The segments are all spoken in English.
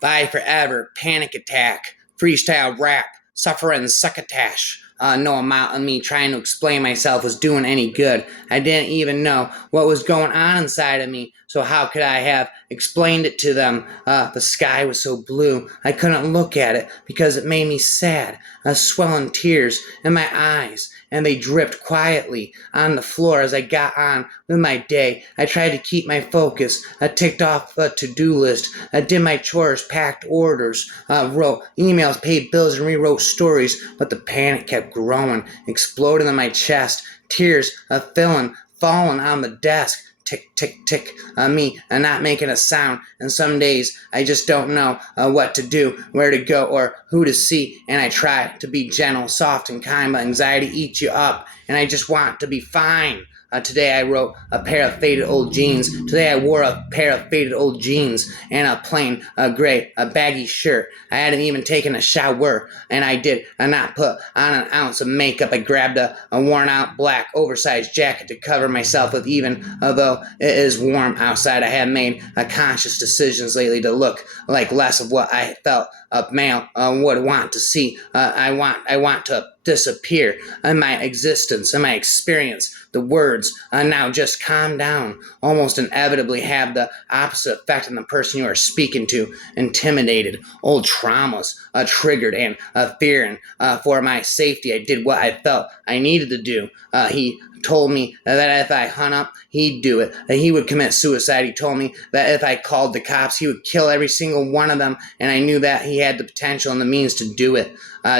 Five forever, panic attack, freestyle rap, suffering succotash. No amount of me trying to explain myself was doing any good. I didn't even know what was going on inside of me, so how could I have explained it to them? The sky was so blue, I couldn't look at it because it made me sad. Swelling tears in my eyes, and they dripped quietly on the floor as I got on with my day. I tried to keep my focus. I ticked off a to-do list. I did my chores, packed orders, wrote emails, paid bills, and rewrote stories. But the panic kept growing, exploding in my chest. Tears filling, falling on the desk. Tick, tick, tick, me not making a sound. And some days I just don't know what to do, where to go, or who to see. And I try to be gentle, soft, and kind, but anxiety eats you up. And I just want to be fine. Today I wrote a pair of faded old jeans. Today I wore a pair of faded old jeans and a plain gray baggy shirt. I hadn't even taken a shower, and I did not put on an ounce of makeup. I grabbed a worn out black oversized jacket to cover myself with, even though it is warm outside. I have made conscious decisions lately to look like less of what I felt a male would want to see. I want to disappear in my existence, in my experience. The words now just calm down almost inevitably have the opposite effect on the person you are speaking to. Intimidated, old traumas triggered, and fearing for my safety. I did what I felt I needed to do. He told me that if I hung up, he'd do it. That he would commit suicide. He told me that if I called the cops, he would kill every single one of them, and I knew that he had the potential and the means to do it.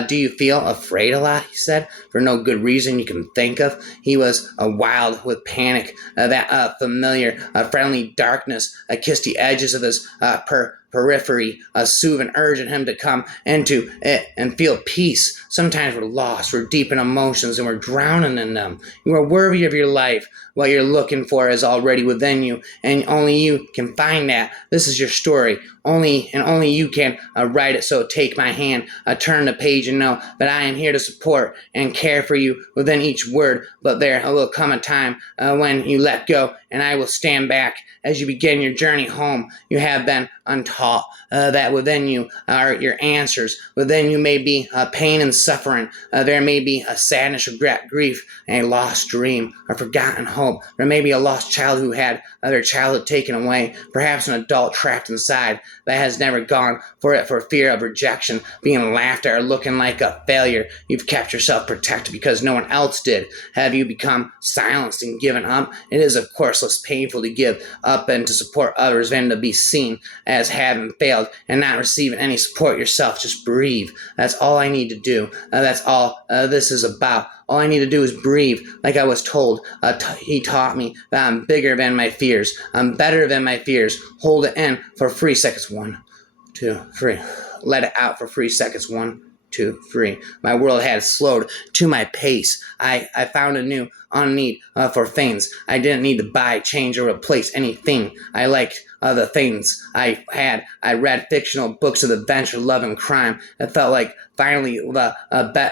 Do you feel afraid a lot? He said, for no good reason you can think of. He was wild with panic. That familiar, friendly darkness kissed the edges of his periphery, soothing, urging him to come into it and feel peace. Sometimes we're lost, we're deep in emotions, and we're drowning in them. You are worthy of your life. What you're looking for is already within you, and only you can find that. This is your story. Only you can write it. So take my hand, turn the page, and know that I am here to support and care for you within each word. But there will come a time when you let go, and I will stand back as you begin your journey home. You have been untaught that within you are your answers. Within you may be pain and suffering. There may be a sadness, regret, grief, and a lost dream, a forgotten hope. There may be a lost child who had their childhood taken away. Perhaps an adult trapped inside that has never gone for it for fear of rejection, being laughed at, or looking like a failure. You've kept yourself protected because no one else did. Have you become silenced and given up? It is, of course, less painful to give up and to support others than to be seen as having failed and not receiving any support yourself. Just breathe. That's all I need to do. That's all this is about. All I need to do is breathe. Like I was told, he taught me that I'm bigger than my fears. I'm better than my fears. Hold it in for 3 seconds. 1, 2, 3. Let it out for 3 seconds. 1, 2, 3. My world had slowed to my pace. I found a new need for things. I didn't need to buy, change, or replace anything. I liked the things I had. I read fictional books of adventure, love, and crime. It felt like finally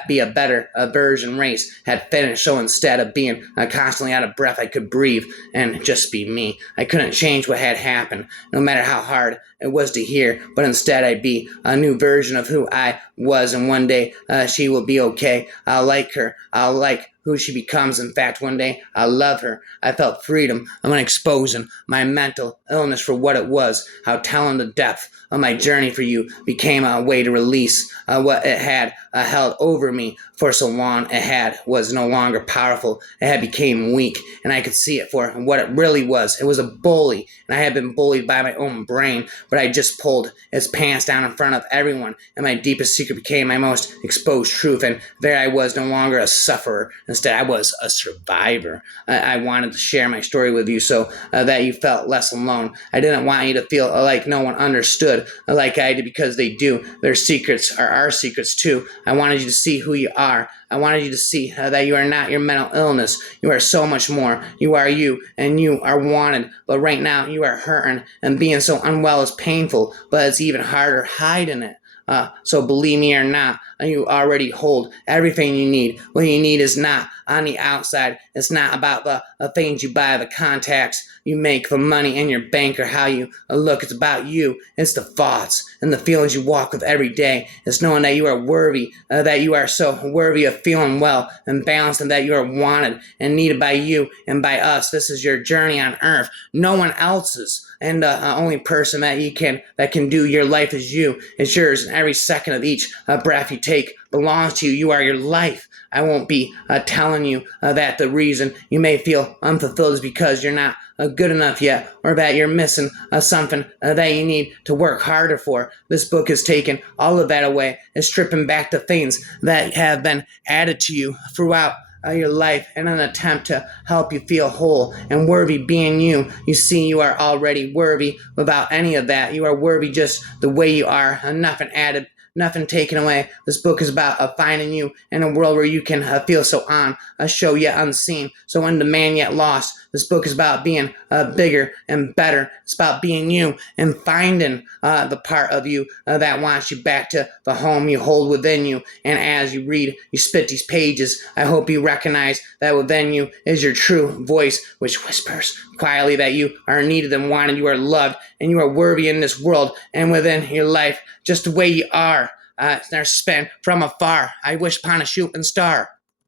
be a better version race had finished. So instead of being constantly out of breath, I could breathe and just be me. I couldn't change what had happened, no matter how hard it was to hear, but instead I'd be a new version of who I was, and one day she will be okay. I'll like her. I'll like who she becomes. In fact, one day I'll love her. I felt freedom. I'm exposing my mental illness for what it was, how telling the depth of my journey for you became a way to release what it had held over me for so long. It was no longer powerful. It had became weak, and I could see it for what it really was. It was a bully, and I had been bullied by my own brain, but I just pulled its pants down in front of everyone, and my deepest secret became my most exposed truth, and there I was, no longer a sufferer. Instead, I was a survivor. I wanted to share my story with you so that you felt less alone. I didn't want you to feel like no one understood like I did, because they do. Their secrets are our secrets too. I wanted you to see who you are. I wanted you to see that you are not your mental illness. You are so much more. You are you, and you are wanted. But right now, you are hurting, and being so unwell is painful, but it's even harder hiding it. So believe me or not, you already hold everything you need. What you need is not on the outside. It's not about the things you buy, the contacts you make, the money in your bank, or how you look. It's about you. It's the thoughts and the feelings you walk with every day. It's knowing that you are worthy, that you are so worthy of feeling well and balanced, and that you are wanted and needed by you and by us. This is your journey on earth, no one else's. And the only person that can do your life is you. It's yours, and every second of each breath you take belongs to you. You are your life. I won't be telling you that the reason you may feel unfulfilled is because you're not good enough yet, or that you're missing something that you need to work harder for. This book has taken all of that away. It's stripping back the things that have been added to you throughout your life in an attempt to help you feel whole and worthy being you. You see, you are already worthy without any of that. You are worthy just the way you are, nothing added, nothing taken away. This book is about finding you in a world where you can feel so on, a show yet unseen, so in demand yet lost. This book is about being bigger and better. It's about being you and finding the part of you that wants you back to the home you hold within you. And as you read, you spit these pages, I hope you recognize that within you is your true voice, which whispers quietly that you are needed and wanted, you are loved, and you are worthy in this world and within your life, just the way you are. They're spent from afar. I wish upon a shooting star.